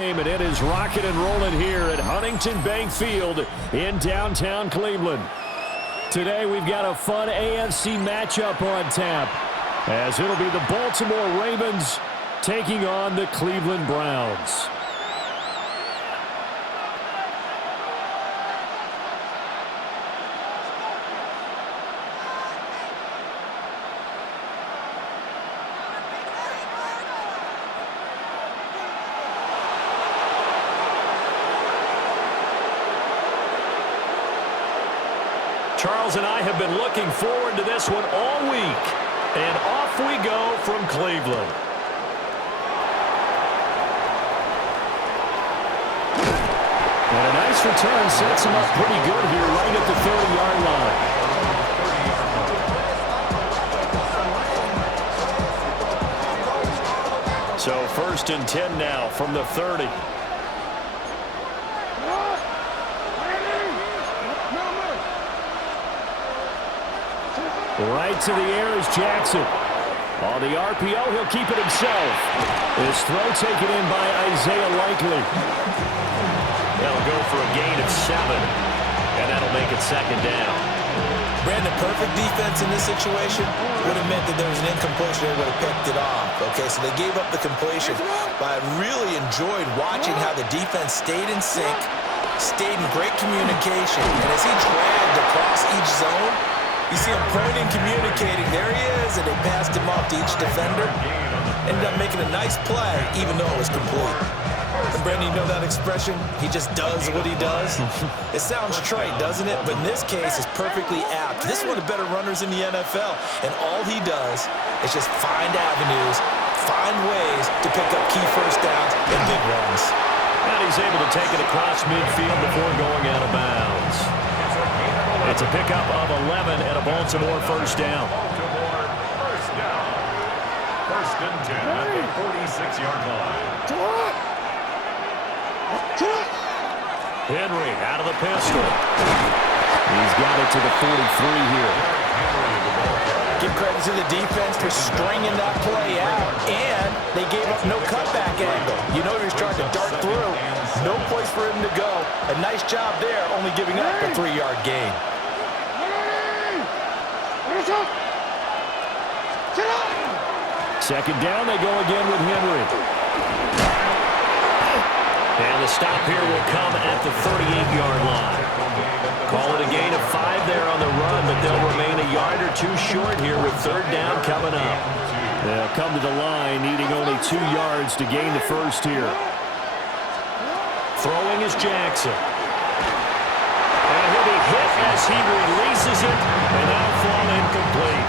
And it is rocking and rolling here at Huntington Bank Field in downtown Cleveland. Today we've got a fun AFC matchup on tap, as it'll be the Baltimore Ravens taking on the Cleveland Browns. Charles and I have been looking forward to this one all week. And off we go from Cleveland. And a nice return sets him up pretty good here right at the 30-yard line. So 1st and 10 now from the 30. Right to the air is Jackson. On the RPO, he'll keep it himself. His throw taken in by Isaiah Likely. That'll go for a gain of 7. And that'll make it 2nd down. Brandon, perfect defense in this situation would have meant that there was an incompletion. They would have picked it off. Okay, so they gave up the completion. But I really enjoyed watching how the defense stayed in sync, stayed in great communication. And as he dragged across each zone, you see him pointing, communicating. There he is, and they passed him off to each defender. Ended up making a nice play, even though it was complete. And Brandon, you know that expression? He just does what he does. It sounds trite, doesn't it? But in this case, it's perfectly apt. This is one of the better runners in the NFL. And all he does is just find avenues, find ways to pick up key first downs and big runs. And he's able to take it across midfield before going out of bounds. It's a pickup of 11 and a Baltimore 1st down. Baltimore 1st down. 1st and 10 at the 46-yard line. Henry out of the pistol. He's got it to the 43 here. Give credit to the defense for stringing that play out, and they gave up no cutback angle. You know he was trying to dart through. No place for him to go. A nice job there, only giving up a 3-yard gain. 2nd down, they go again with Henry. And the stop here will come at the 38-yard line. Call it a gain of 5 there on the run, but they'll remain a yard or 2 short here with 3rd down coming up. They'll come to the line needing only 2 yards to gain the 1st here. Throwing is Jackson. And he'll be hit as he releases it, and that'll fall incomplete.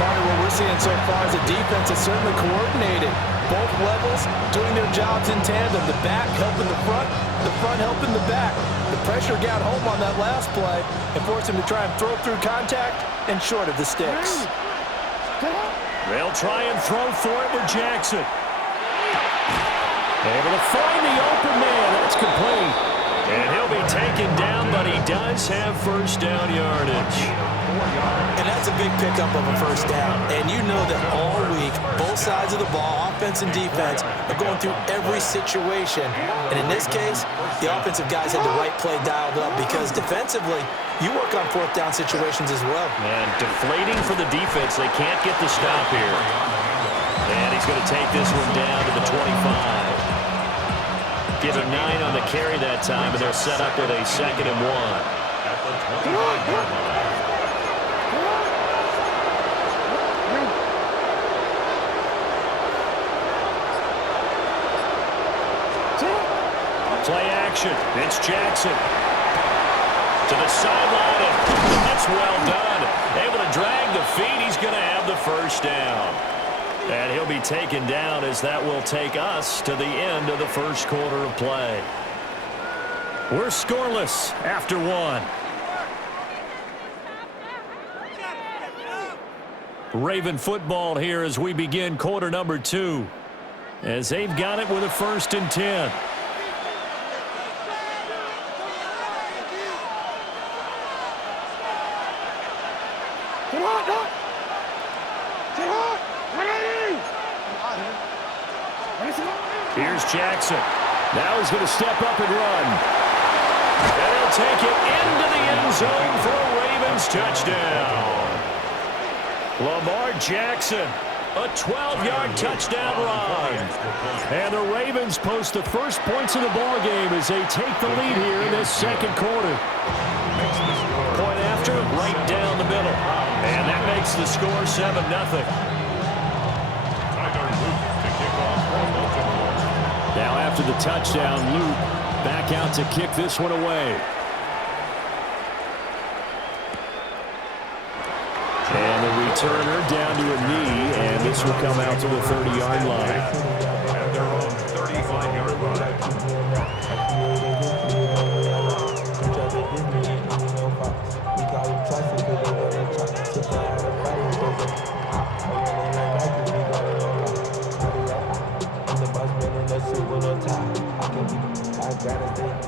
Partner, what we're seeing so far is a defense that's certainly coordinated. Both levels doing their jobs in tandem. The back helping the front helping the back. The pressure got home on that last play and forced him to try and throw through contact and short of the sticks. They'll try and throw for it with Jackson. Able to find the open man. That's complete. And he'll be taken down, but he does have 1st down yardage. And that's a big pickup of a 1st down. And you know that all week, both sides of the ball, offense and defense, are going through every situation. And in this case, the offensive guys had the right play dialed up because defensively, you work on 4th down situations as well. And deflating for the defense. They can't get the stop here. And he's going to take this one down to the 25. Give him 9 on the carry that time, and they're set up with a 2nd and 1. Play action. It's Jackson. To the sideline, and that's well done. Able to drag the feet. He's going to have the 1st down. And he'll be taken down as that will take us to the end of the 1st quarter of play. We're scoreless after 1. Raven football here as we begin quarter number 2. As they've got it with a 1st and 10. Here's Jackson. Now he's going to step up and run. And he'll take it into the end zone for a Ravens touchdown. Lamar Jackson, a 12-yard touchdown run. And the Ravens post the first points of the ballgame as they take the lead here in this second quarter. Point after, right down the middle. And that makes the score 7-0. Now after the touchdown, Luke back out to kick this one away. And the returner down to a knee, and this will come out to the 30-yard line. At their own 35-yard line.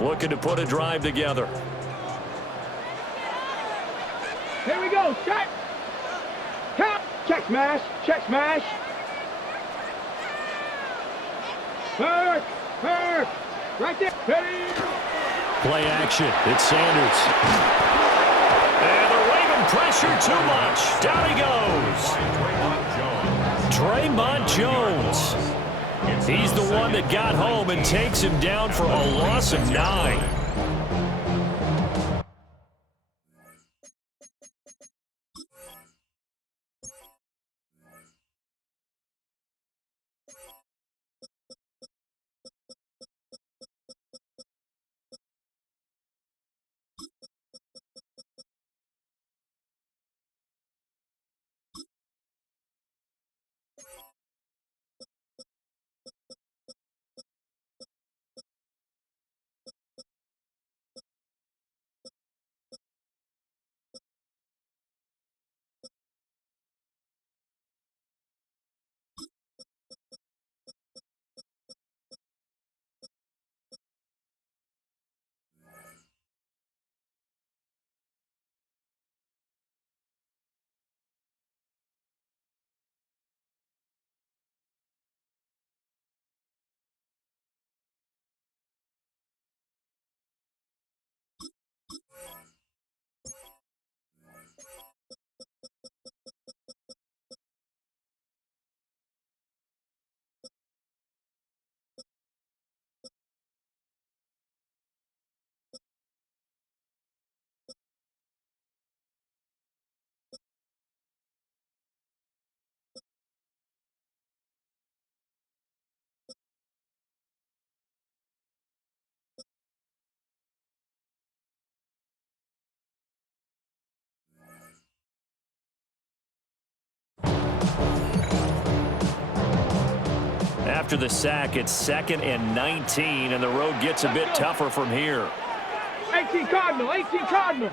Looking to put a drive together. Here we go. Check. Count. Check smash. Check smash. Hurt. Hurt. Right there. Ready. Play action. It's Sanders. And the Raven pressure too much. Down he goes. Draymond Jones. He's the one that got home and takes him down for a loss of 9. After the sack, it's 2nd and 19, and the road gets a bit tougher from here. 18 Cardinal. 18 Cardinal.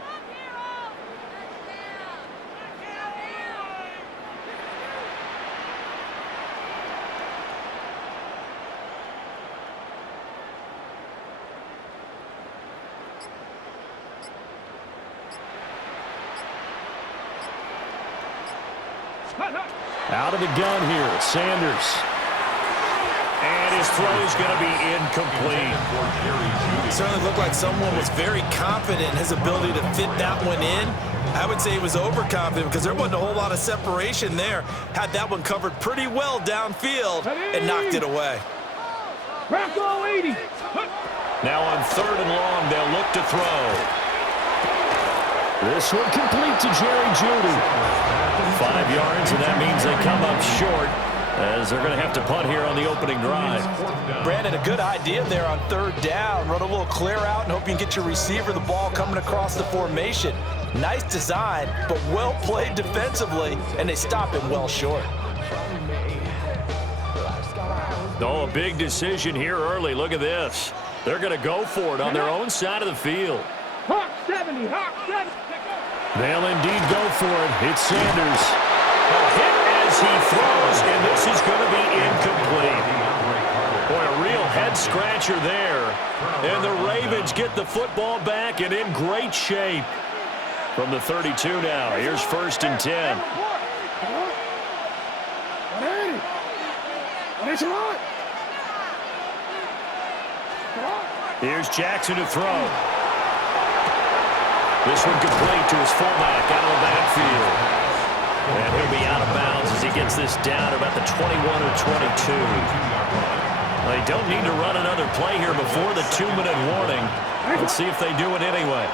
Out of the gun here, Sanders. And his throw is going to be incomplete. It certainly looked like someone was very confident in his ability to fit that one in. I would say he was overconfident because there wasn't a whole lot of separation there. Had that one covered pretty well downfield and knocked it away. Rocco 80. Now on 3rd and long, they'll look to throw. This one complete to Jerry Jeudy. 5 yards, and that means they come up short, as they're going to have to punt here on the opening drive. Brandon, a good idea there on 3rd down. Run a little clear out and hope you can get your receiver the ball coming across the formation. Nice design, but well played defensively, and they stop him well short. Oh, a big decision here early. Look at this. They're going to go for it on their own side of the field. Hawk 70. Hawk 70. They'll indeed go for it. It's Sanders. A hit as he throws, and this is going to be incomplete. Boy, a real head-scratcher there. And the Ravens get the football back and in great shape. From the 32 now, here's 1st and 10. Here's Jackson to throw. This one complete to his fullback out of the backfield. And he'll be out of bounds as he gets this down about the 21 or 22. They don't need to run another play here before the 2-minute warning. Let's see if they do it anyway.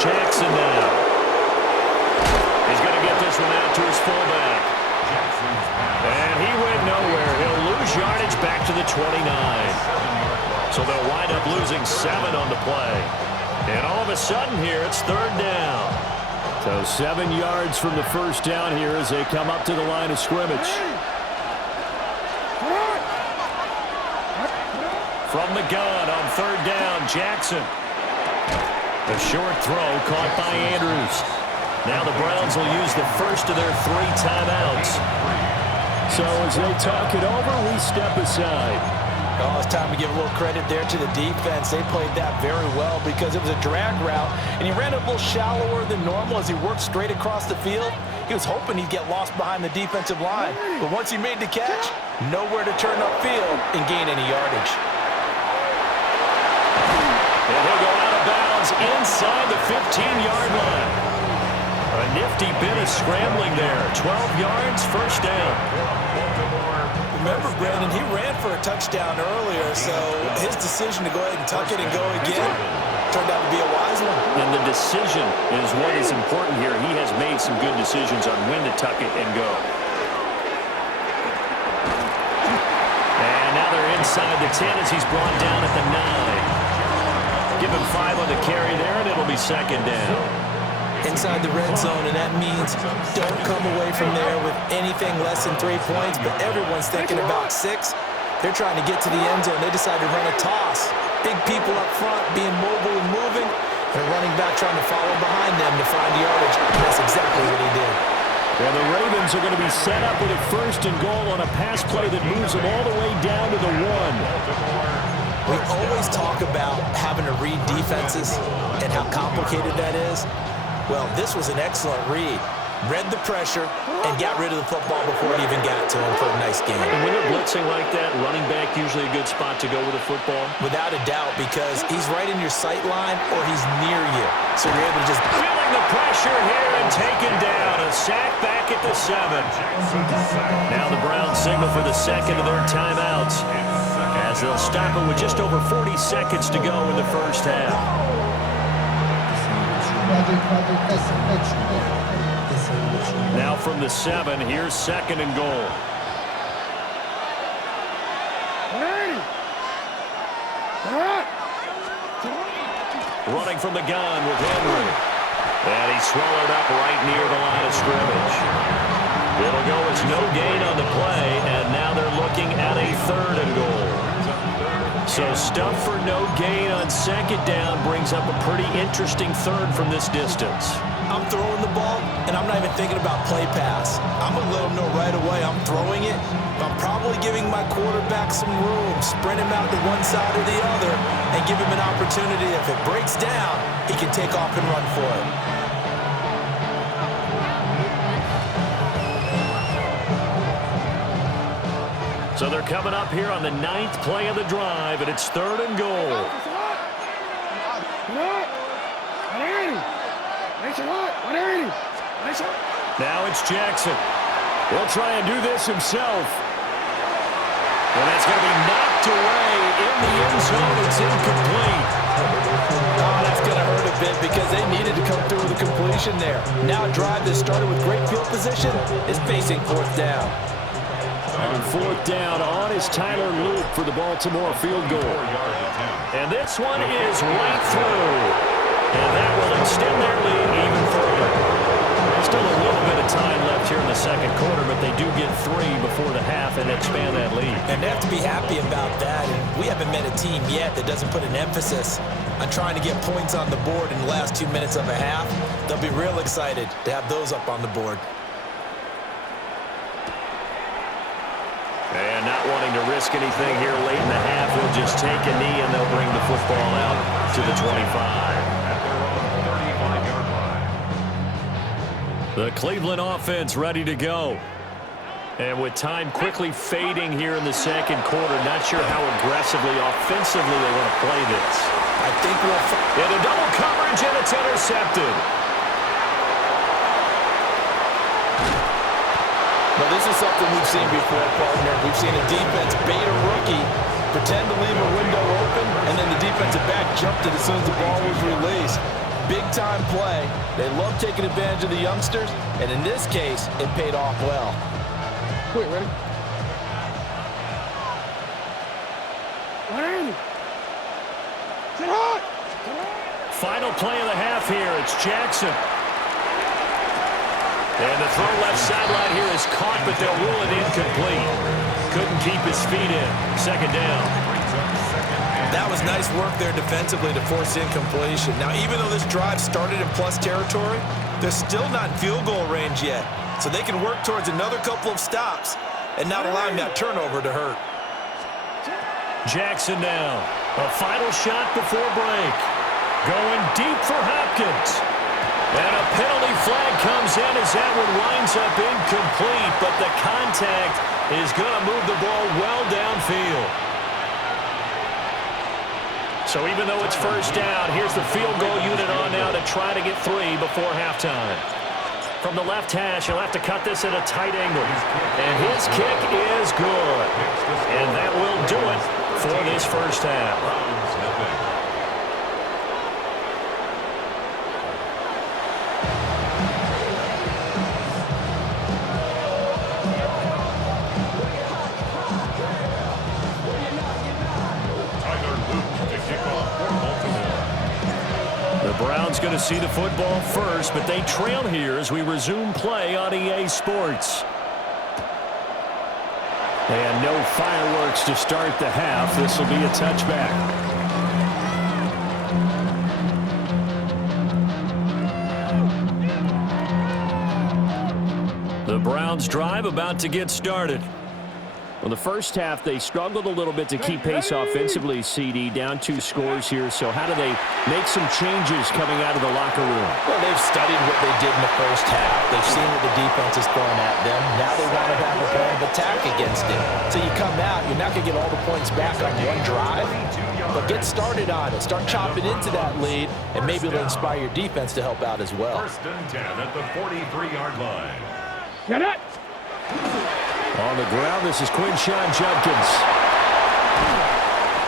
Jackson now. He's going to get this one out to his fullback. And he went nowhere. He'll lose yardage back to the 29. So they'll wind up losing 7 on the play. And all of a sudden here, it's 3rd down. So 7 yards from the first down here as they come up to the line of scrimmage. From the gun on 3rd down, Jackson. The short throw caught by Andrews. Now the Browns will use the first of their 3 timeouts. So as they talk it over, we step aside. Oh, it's time to give a little credit there to the defense. They played that very well because it was a drag route, and he ran a little shallower than normal as he worked straight across the field. He was hoping he'd get lost behind the defensive line, but once he made the catch, nowhere to turn upfield and gain any yardage. And he'll go out of bounds inside the 15-yard line. A nifty bit of scrambling there. 12 yards, first down. Remember, Brandon, he ran for a touchdown earlier, so his decision to go ahead and tuck it and go again turned out to be a wise one. And the decision is what is important here. He has made some good decisions on when to tuck it and go. And now they're inside the 10 as he's brought down at the 9. Give him 5 on the carry there, and it'll be 2nd down. Inside the red zone, and that means don't come away from there with anything less than 3 points, but everyone's thinking about 6. They're trying to get to the end zone. They decide to run a toss. Big people up front being mobile and moving, and a running back trying to follow behind them to find yardage. And that's exactly what he did. And the Ravens are going to be set up with a 1st and goal on a pass play that moves them all the way down to the 1. We always talk about having to read defenses and how complicated that is. Well, this was an excellent read. Read the pressure and got rid of the football before it even got to him for a nice game. And when you're blitzing like that, running back usually a good spot to go with a football? Without a doubt, because he's right in your sight line or he's near you. So you're able to just... Feeling the pressure here and taken down. A sack back at the 7. Now the Browns signal for the 2nd of their timeouts as they'll stop it with just over 40 seconds to go in the first half. Now from the 7, here's 2nd and goal. Running from the gun with Henry. And he's swallowed up right near the line of scrimmage. It'll go as no gain on the play, and now they're looking at a 3rd and goal. So stuff for no gain on 2nd down brings up a pretty interesting 3rd from this distance. I'm throwing the ball, and I'm not even thinking about play pass. I'm going to let them know right away I'm throwing it. But I'm probably giving my quarterback some room, sprint him out to one side or the other, and give him an opportunity. If it breaks down, he can take off and run for it. So they're coming up here on the 9th play of the drive, and it's 3rd and goal. Now it's Jackson. He'll try and do this himself. And that's going to be knocked away in the end zone. It's incomplete. Oh, that's going to hurt a bit because they needed to come through with a completion there. Now a drive that started with great field position is facing 4th down. On 4th down, on is Tyler Luke for the Baltimore field goal. And this one is right through. And that will extend their lead even further. Still a little bit of time left here in the 2nd quarter, but they do get 3 before the half and expand that lead. And they have to be happy about that. And we haven't met a team yet that doesn't put an emphasis on trying to get points on the board in the last 2 minutes of a half. They'll be real excited to have those up on the board. And not wanting to risk anything here late in the half, he'll just take a knee and they'll bring the football out to the 25. The Cleveland offense ready to go. And with time quickly fading here in the second quarter, not sure how aggressively, offensively they want to play this. I think we'll... In a double coverage, and it's intercepted. Well, this is something we've seen before, partner. We've seen a defense bait a rookie, pretend to leave a window open, and then the defensive back jumped it as soon as the ball was released. Big-time play. They love taking advantage of the youngsters, and in this case, it paid off well. Quick, ready? Ready? Sit hot! Final play of the half here. It's Jackson. And the throw left sideline here is caught, but they'll rule it incomplete. Couldn't keep his feet in. Second down. That was nice work there defensively to force incompletion. Now, even though this drive started in plus territory, they're still not in field goal range yet. So they can work towards another couple of stops and not allowing that turnover to hurt. Jackson now. A final shot before break. Going deep for Hopkins. And a penalty flag comes in as that one winds up incomplete, but the contact is going to move the ball well downfield. So even though it's first down, here's the field goal unit on now to try to get 3 before halftime. From the left hash, he'll have to cut this at a tight angle. And his kick is good. And that will do it for this first half. Browns going to see the football first, but they trail here as we resume play on EA Sports. And no fireworks to start the half. This will be a touchback. The Browns drive about to get started. Well, the first half, they struggled a little bit to keep pace offensively, CD, down 2 scores here. So how do they make some changes coming out of the locker room? Well, they've studied what they did in the first half. They've seen what the defense is throwing at them. Now they want to have a plan of attack against it. So you come out, you're not going to get all the points back on one drive, but get started on it. Start chopping into that lead, and maybe it'll inspire your defense to help out as well. First and 10 at the 43-yard line. Get it! On the ground, this is Quinshawn Judkins.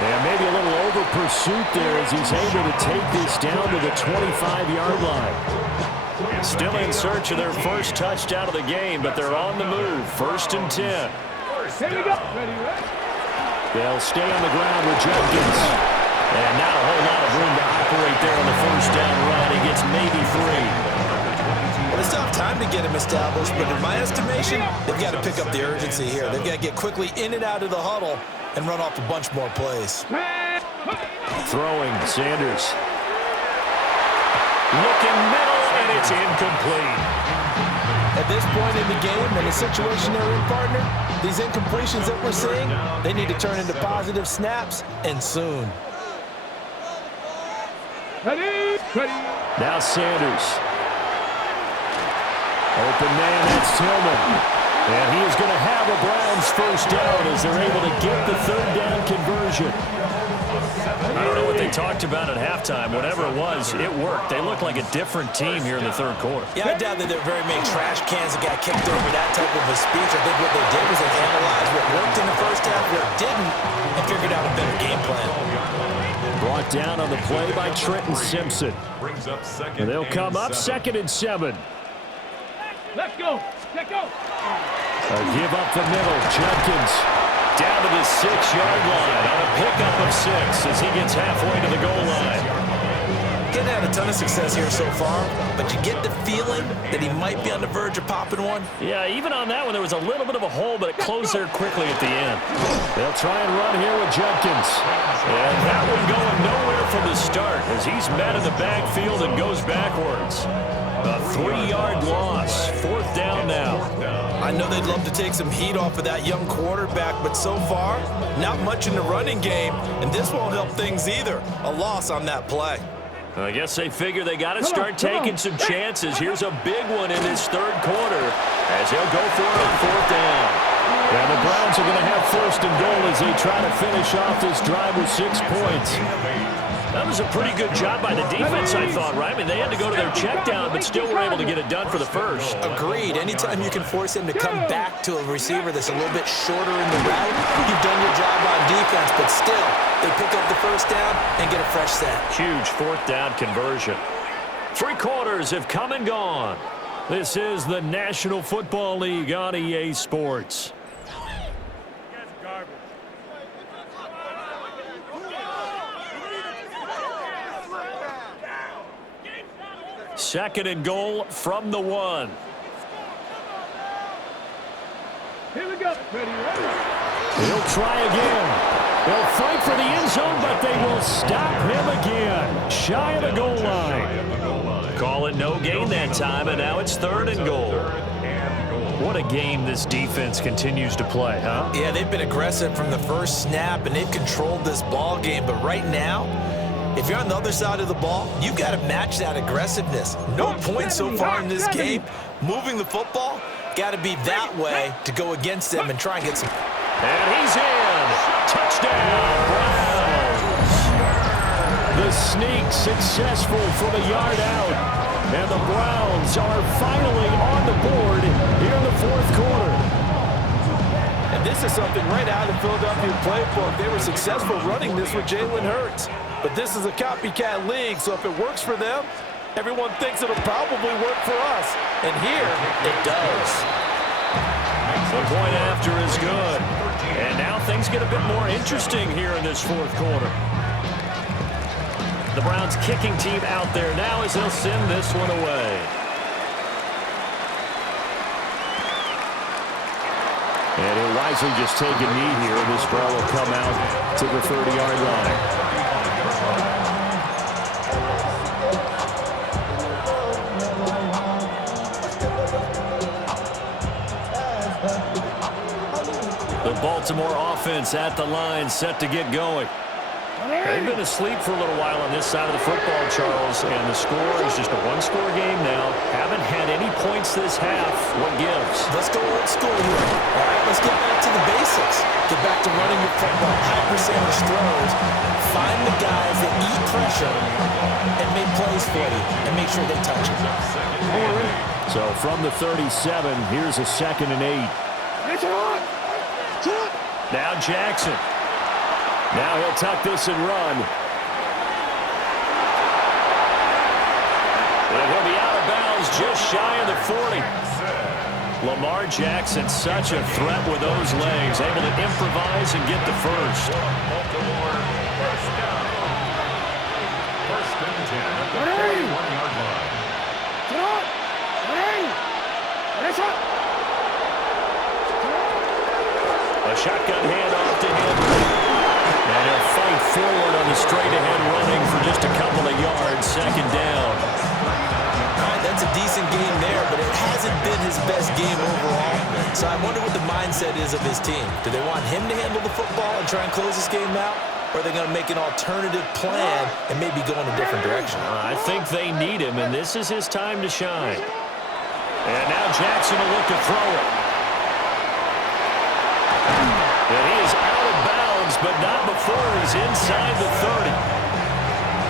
And maybe a little over pursuit there as he's able to take this down to the 25-yard line. Still in search of their first touchdown of the game, but they're on the move. First and 10. Here we go. Ready? They'll stay on the ground with Judkins. And not a whole lot of room to operate there on the first down run. He gets maybe 3. Well, they still have time to get him established, but in my estimation, they've got to pick up the urgency here. They've got to get quickly in and out of the huddle and run off a bunch more plays. Throwing, Sanders. Looking middle, and it's incomplete. At this point in the game and the situation they're in, partner, these incompletions that we're seeing, they need to turn into positive snaps, and soon. Ready? Now Sanders. Open man, that's Tillman. And he is going to have a Browns first down as they're able to get the third down conversion. I don't know what they talked about at halftime. Whatever it was, it worked. They look like a different team here in the third quarter. Yeah, I doubt that there are very many trash cans that got kicked over that type of a speech. I think what they did was they analyzed what worked in the first half, what didn't, and figured out a better game plan. Brought down on the play by Trenton Simpson. And they'll come up 2nd and 7. Let's go. Let's go. A give up the middle. Judkins down to the 6-yard line on a pickup of 6 as he gets halfway to the goal line. Getting had a ton of success here so far, but you get the feeling that he might be on the verge of popping one. Yeah, even on that one, there was a little bit of a hole, but it closed there quickly at the end. They'll try and run here with Judkins. And that one going nowhere from the start as he's met in the backfield and goes backwards. A 3-yard loss. 4th down now. I know they'd love to take some heat off of that young quarterback, but so far, not much in the running game, and this won't help things either. A loss on that play. I guess they figure they got to start taking some chances. Here's a big one in this third quarter as he'll go for it on 4th down. And the Browns are going to have first and goal as they try to finish off this drive with 6 points. That was a pretty good job by the defense, I thought, right? I mean, they had to go to their check down, but still were able to get it done for the first. Agreed. Anytime you can force him to come back to a receiver that's a little bit shorter in the route, you've done your job on defense, but still, they pick up the first down and get a fresh set. Huge fourth down conversion. 3 quarters have come and gone. This is the National Football League on EA Sports. Second and goal from the 1. Here we go. Ready. He'll try again. They'll fight for the end zone, but they will stop him again. Shy of the goal line. Call it no gain that time, and now it's 3rd and goal. What a game this defense continues to play, huh? Yeah, they've been aggressive from the first snap, and they've controlled this ball game. But right now, if you're on the other side of the ball, you've got to match that aggressiveness. No points so far in this game. Moving the football, got to be that way to go against them and try and get some. And he's in. Touchdown, Browns. The sneak successful from a yard out. And the Browns are finally on the board here in the 4th quarter. And this is something right out of the Philadelphia playbook. They were successful running this with Jalen Hurts. But this is a copycat league, so if it works for them, everyone thinks it'll probably work for us. And here, it does. The point after is good. And now things get a bit more interesting here in this 4th quarter. The Browns kicking team out there now as they'll send this one away. And he'll wisely just take a knee here. This ball will come out to the 30-yard line. The Baltimore offense at the line, set to get going. They've been asleep for a little while on this side of the football, Charles, and the score is just a 1-score game now. Haven't had any points this half. What gives? Let's go old school here. All right, let's get back to the basics. Get back to running your football, high percentage throws. Find the guys that eat pressure and make plays for you and make sure they touch it. So from the 37, here's a 2nd and 8. Now Jackson. Now he'll tuck this and run. And he'll be out of bounds just shy of the 40. Lamar Jackson, such a threat with those legs, able to improvise and get the first. First down. 1st and 10 at the 41-yard line. A shotgun handoff to him. And he'll fight forward on the straight-ahead running for just a couple of yards. 2nd down. All right, that's a decent game there, but it hasn't been his best game overall. So I wonder what the mindset is of his team. Do they want him to handle the football and try and close this game out? Or are they going to make an alternative plan and maybe go in a different direction? I think they need him, and this is his time to shine. And now Jackson will look to throw it. And he is out of bounds, but not before he's inside the 30.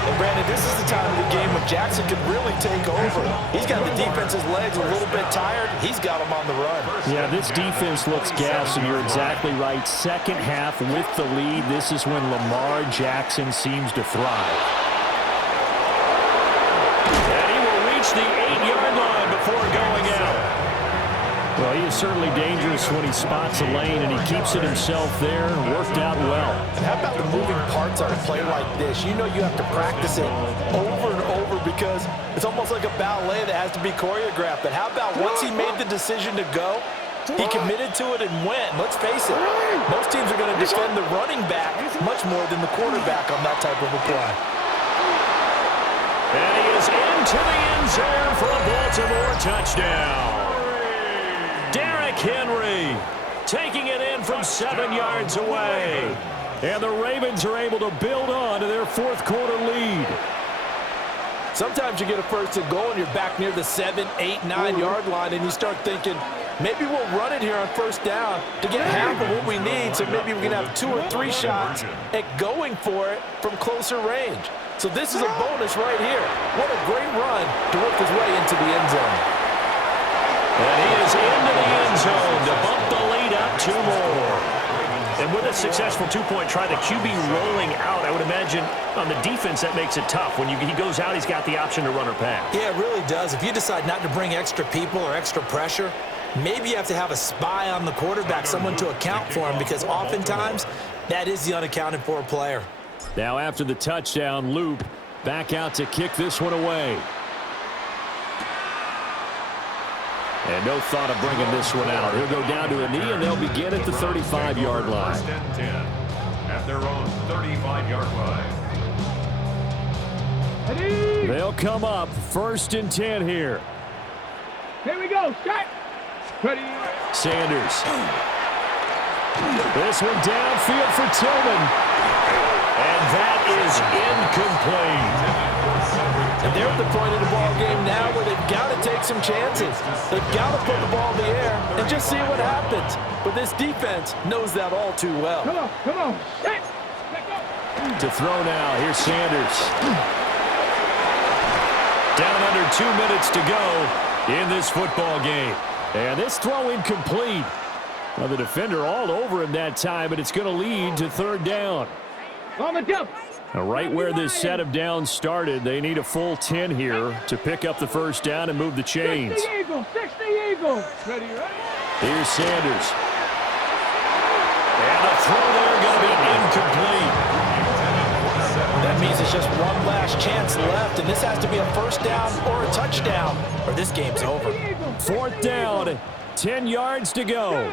And Brandon, this is the time of the game when Jackson can really take over. He's got the defense's legs a little bit tired. He's got them on the run. Yeah, this defense looks gassed, and you're exactly right. 2nd half with the lead. This is when Lamar Jackson seems to thrive. And he will reach the 8-yard line before going out. Well, he is certainly dangerous when he spots a lane, and he keeps it himself there. Worked out well. And how about the moving parts on a play like this? You know you have to practice it over and over because it's almost like a ballet that has to be choreographed. But how about once he made the decision to go, he committed to it and went. Let's face it, most teams are going to defend the running back much more than the quarterback on that type of a play. And he is into the end zone for a Baltimore touchdown. Henry taking it in from 7 yards away. And the Ravens are able to build on to their 4th quarter lead. Sometimes you get a 1st and goal and you're back near the 7, 8, 9 yard line and you start thinking, maybe we'll run it here on first down to get half of what we need, so maybe we can have 2 or 3 shots at going for it from closer range. So this is a bonus right here. What a great run to work his way into the end zone. And he is into the end zone to bump the lead up 2 more. And with a successful 2-point try, the QB rolling out, I would imagine on the defense that makes it tough. When he goes out, he's got the option to run or pass. Yeah, it really does. If you decide not to bring extra people or extra pressure, maybe you have to have a spy on the quarterback, someone to account for him, because oftentimes that is the unaccounted for player. Now after the touchdown, Loop back out to kick this one away. And no thought of bringing this one out. He'll go down to a knee, and they'll begin at the 35-yard line. First and 10 at their own 35-yard line. They'll come up 1st and 10 here. Here we go. Set. Ready. Sanders. This one downfield for Tillman. And that is incomplete. And they're at the point of the ball game now where they've got to take some chances. They've got to put the ball in the air and just see what happens. But this defense knows that all too well. Come on, come on. Set. Let go. To throw now. Here's Sanders. Down under 2 minutes to go in this football game. And this throw incomplete. Well, the defender all over him that time, but it's going to lead to 3rd down. On the jump. Right where this set of downs started, they need a full 10 here to pick up the 1st down and move the chains. 60 Eagle, 60 Eagle. Ready, ready. Here's Sanders. And the throw there going to be incomplete. That means it's just one last chance left, and this has to be a 1st down or a touchdown, or this game's over. 4th down, 10 yards to go.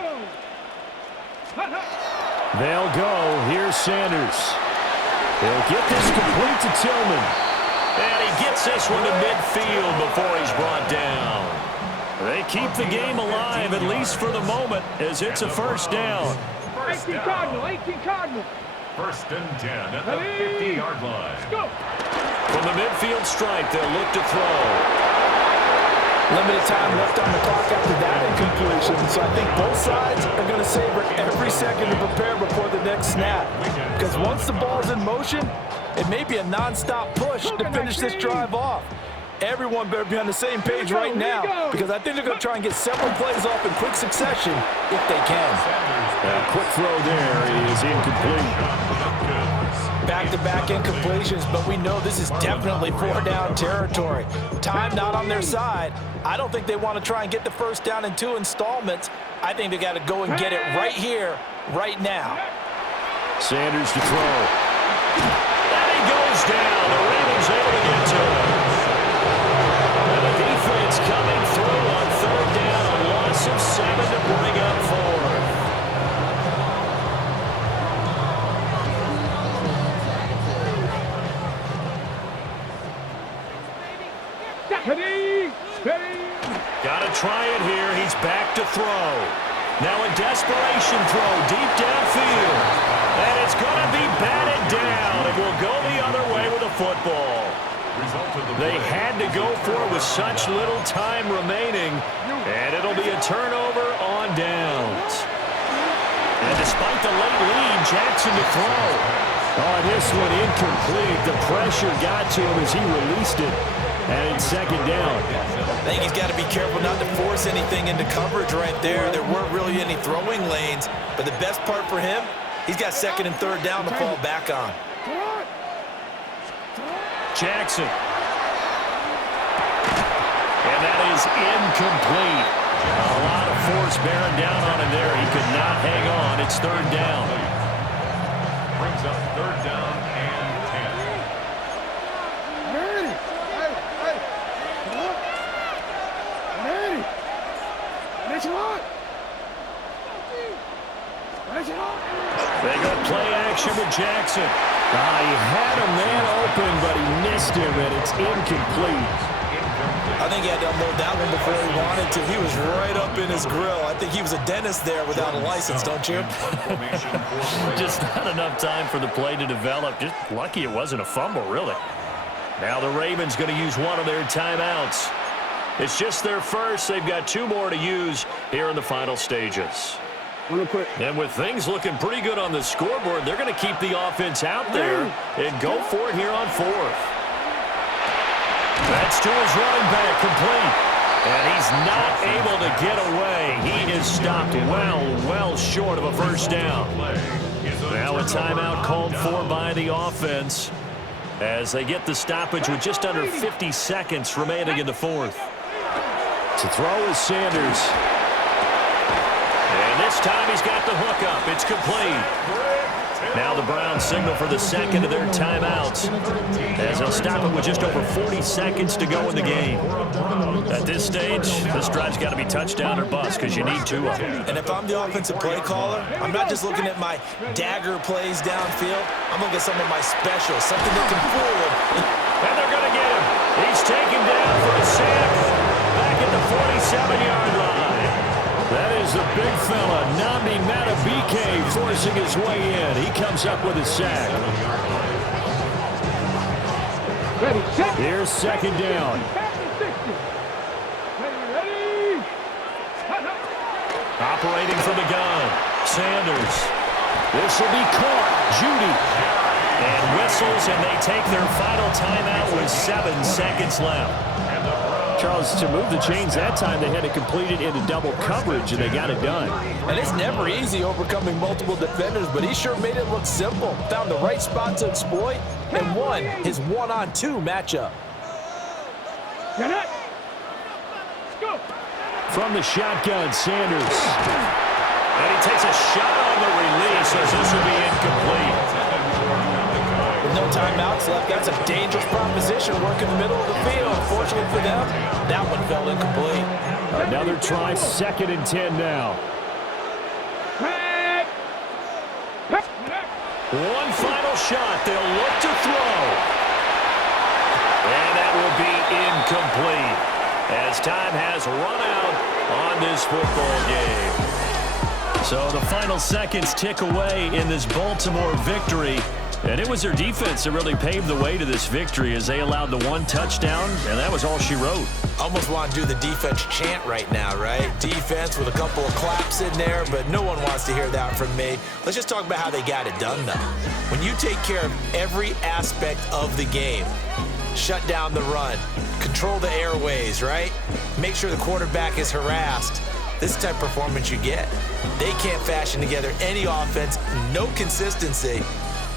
They'll go. Here's Sanders. He'll get this complete to Tillman. And he gets this one to midfield before he's brought down. They keep the game alive, at least for the moment, as it's a 1st down. 18 Cardinal, 18 Cardinal. 1st and 10 at the 50-yard line. Go. From the midfield stripe, they'll look to throw. Limited time left on the clock after that incompletion, so I think both sides are going to savor every second to prepare before the next snap. Because once the ball's in motion, it may be a non-stop push to finish this drive off. Everyone better be on the same page right now, because I think they're going to try and get several plays off in quick succession if they can. A quick throw there is incomplete. Back-to-back incompletions, but we know this is definitely 4-down territory. Time not on their side. I don't think they want to try and get the 1st down in 2 installments. I think they got to go and get it right here, right now. Sanders to throw. And he goes down. The Ravens able to get to him. And the defense coming through on 3rd down. A loss of 7 to bring up 4. Ready, ready. Got to try it here. He's back to throw. Now a desperation throw deep downfield. And it's going to be batted down. It will go the other way with a football. They had to go for it with such little time remaining. And it'll be a turnover on downs. And despite the late lead, Jackson to throw. Oh, this one incomplete. The pressure got to him as he released it. And it's 2nd down. I think he's got to be careful not to force anything into coverage right there. There weren't really any throwing lanes, but the best part for him, he's got 2nd and 3rd down to fall back on. Jackson. And that is incomplete. A lot of force bearing down on him there. He could not hang on. It's 3rd down. Brings up 3rd down and 10. They go play action with Jackson. He had a man open, but he missed him, and it's incomplete. I think he had to unload that one before he wanted to. He was right up in his grill. I think he was a dentist there without a license, don't you? Just not enough time for the play to develop. Just lucky it wasn't a fumble, really. Now the Ravens going to use one of their timeouts. It's just their first. They've got 2 more to use here in the final stages. And with things looking pretty good on the scoreboard, they're going to keep the offense out there and go for it here on fourth. That's to his running back, complete. And he's not able to get away. He is stopped well short of a first down. Now a timeout called for by the offense as they get the stoppage with just under 50 seconds remaining in the fourth. To throw is Sanders. And this time he's got the hook up. It's complete. Now the Browns signal for the second of their timeouts as they'll stop it with just over 40 seconds to go in the game. At this stage, this drive's got to be touchdown or bust because you need two of them. And if I'm the offensive play caller, I'm not just looking at my dagger plays downfield. I'm looking at some of my specials, something that can fool them. And they're going to get him. He's taken down for a sack back at the 47-yard line. That is the big fella, Nami Matabike, forcing his way in. He comes up with a sack. Here's second down. Operating from the gun, Sanders. This will be caught. Judy. And whistles, and they take their final timeout with 7 seconds left. Charles, to move the chains that time, they had to complete it into double coverage, and they got it done. And it's never easy overcoming multiple defenders, but he sure made it look simple. Found the right spot to exploit and won his one-on-two matchup. From the shotgun, Sanders. And he takes a shot on the release as this will be incomplete. With no timeouts left, that's a dangerous proposition working the middle of the field. Fortunately for them, that one fell incomplete. Another try, 2nd and 10 now. One final shot. They'll look to throw. And that will be incomplete as time has run out on this football game. So the final seconds tick away in this Baltimore victory. And it was their defense that really paved the way to this victory as they allowed the one touchdown, and that was all she wrote. Almost want to do the defense chant right now, right? Defense with a couple of claps in there, but no one wants to hear that from me. Let's just talk about how they got it done, though. When you take care of every aspect of the game, shut down the run, control the airways, right? Make sure the quarterback is harassed. This is the type of performance you get. They can't fashion together any offense, no consistency,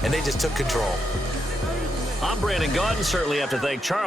and they just took control. I'm Brandon Gaudin. Certainly have to thank Charles.